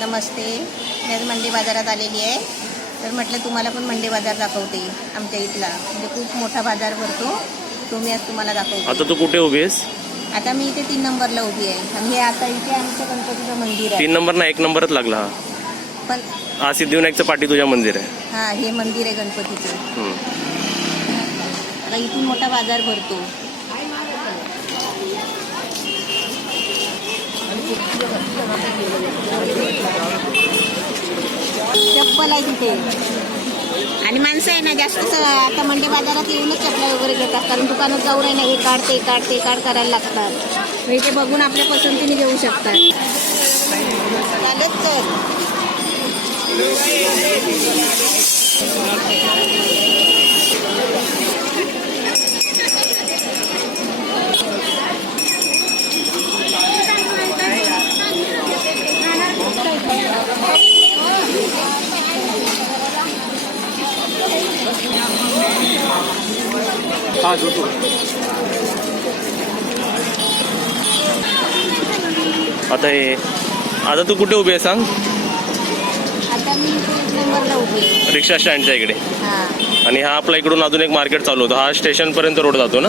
नमस्ते, मी आज मंडी बाजारात आलेली आहे. तर म्हटलं तुम्हाला पण मंडी बाजार दाखवते आमच्या इथला. म्हणजे खूप मोठा बाजार भरतो, तो मी आज तुम्हाला दाखवते. आता तू कुठे उभी आहेस? आता मी इथे 3 नंबरला उभी आहे आणि हे आता इथे आमचं गणपतीचं मंदिर आहे. 3 नंबर ना 1 नंबरच लागला हा. पण हा सिद्धिविनायकचं पाठी तुझ्या मंदिर आहे. हां, हे मंदिर आहे गणपतीचं. आता इथून मोठा बाजार भरतो. चप्पल आहे तिथे आणि माणसं आहे ना जास्त. आता मंडी बाजारात येऊनच चप्पल वगैरे घेतात, कारण दुकानात जाऊ नाही ना, हे काढ ते काढ ते काढ करायला लागतात. इथे बघून आपल्या पसंतीने घेऊ शकतात. चालत तर आता तू कुठे उभी आहे सांग? आता मी 1 नंबरला उभी आहे, रिक्षा स्टँडच्या इकडे. हां. आणि हा आपला इकडून अजून एक मार्केट चालू होतो. हा स्टेशन पर्यंत रोड जातो ना.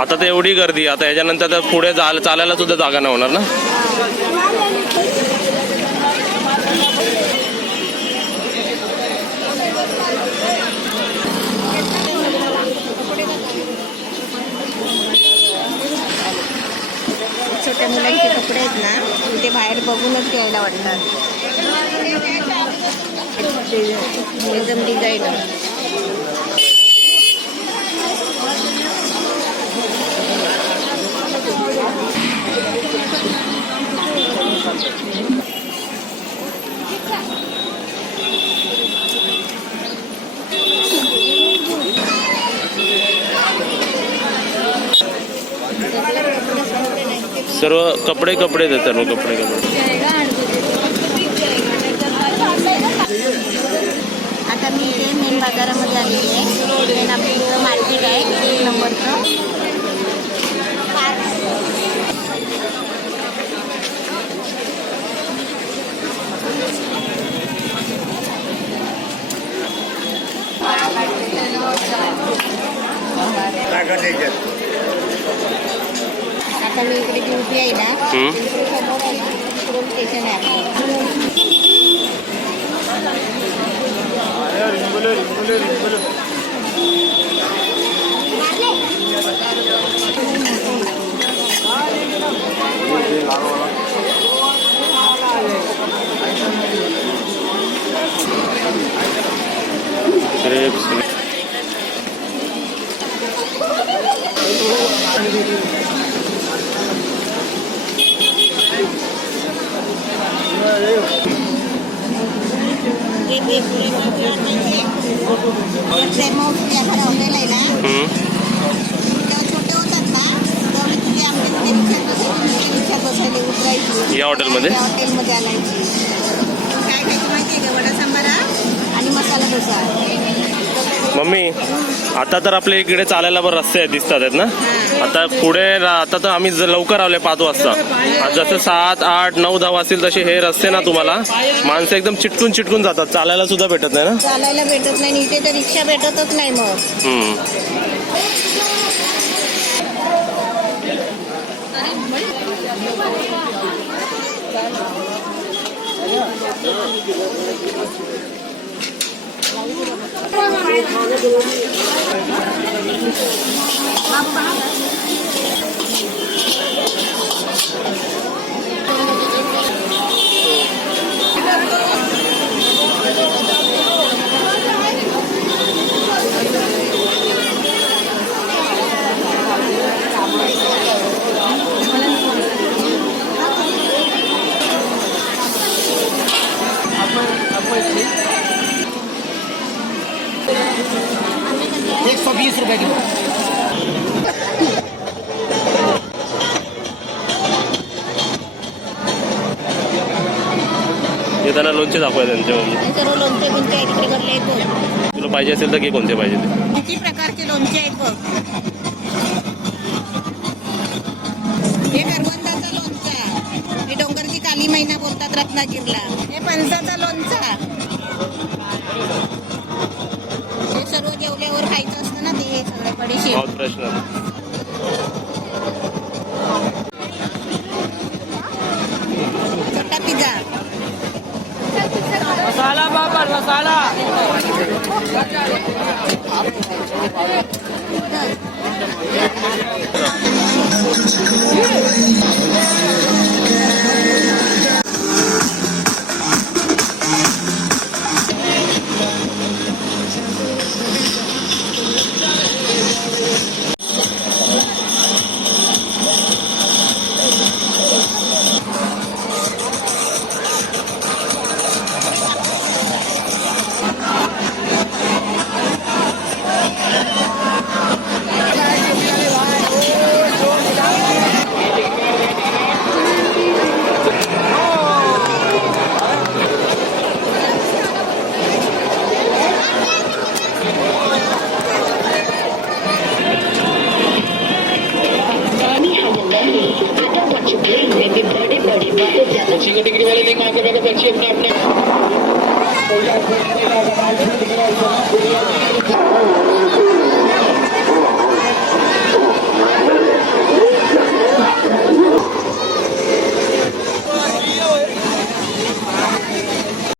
आता तर एवढी गर्दी, आता याच्यानंतर तर पुढे चालायला सुद्धा जागा नाही होणार ना. छोट्या मुलांचे कपडे आहेत ना, ते बाहेर बघूनच घ्यायला वाटतात. एकदम डिझाईन. सर्व कपडे आहेत, सर्व कपडे. आता मी इथे मेन बाजारामध्ये आलेली आहे. मेन आपलं इथं मार्केट आहे 1 नंबरचं. आता मी इकडे जी उभी आहे ना, समोर आहे ना, मेट्रो स्टेशन आहे. या हॉटेलमध्ये आणायची. काय खायची माहिती आहे का? वडा सांबारा आणि मसाला डोसा. मम्मी, आता तर आपल्या इकडे चालायला पण रस्ते दिसतात आहेत ना. आता पुढे आता तर आम्ही लवकर आलोय 5 वाजता. जसं 7, 8, 9, 10 वाजतील तसे हे रस्ते ना तुम्हाला माणसं एकदम चिटकून जातात. चालायला सुद्धा भेटत नाही ना. चालायला भेटत नाही. इथे तर रिक्षा भेटतच नाही मग. ₹120 किलो. येताना लोणचे दाखवायचे त्यांच्या. सर्व लोणचे कोणते आहेत तिकडे भरले आहेत. तुला पाहिजे असेल तर घे, कोणते पाहिजे ते. किती प्रकारचे लोणचे आहेत बघ. हे करवंदाचा लोणचा, हे डोंगरची काली महिना बोलतात रत्नागिरीला. हे फणसाचा लोणचा, हे सर्व जेवल्यावर खायचं असतं ना, ते सगळे बडीशेप. बहुत प्रश्न. छोटा पिझ्झा, मसाला पापड मसाला. डिग्री वाले लेकर आगे बढ़ो, बच्चे अपना अपना